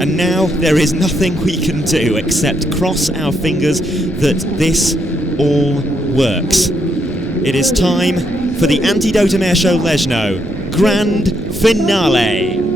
And now there is nothing we can do except cross our fingers that this all works. It is time for the Antidotum Airshow Leszno Grand Finale.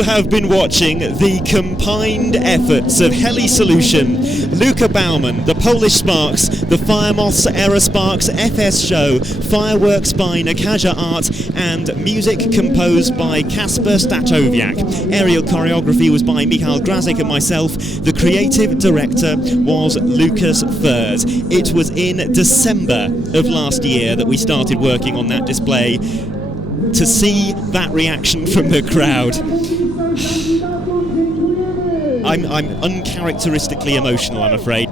You have been watching the combined efforts of Heli Solution, Luca Baumann, the Polish Sparks, the Firemoths Aerosparks FS Show, Fireworks by Nakaja Art, and music composed by Kasper Statowiak. Aerial choreography was by Michal Grazik and myself. The creative director was Lucas Furs. It was in December of last year that we started working on that display. To see that reaction from the crowd, I'm uncharacteristically emotional, I'm afraid.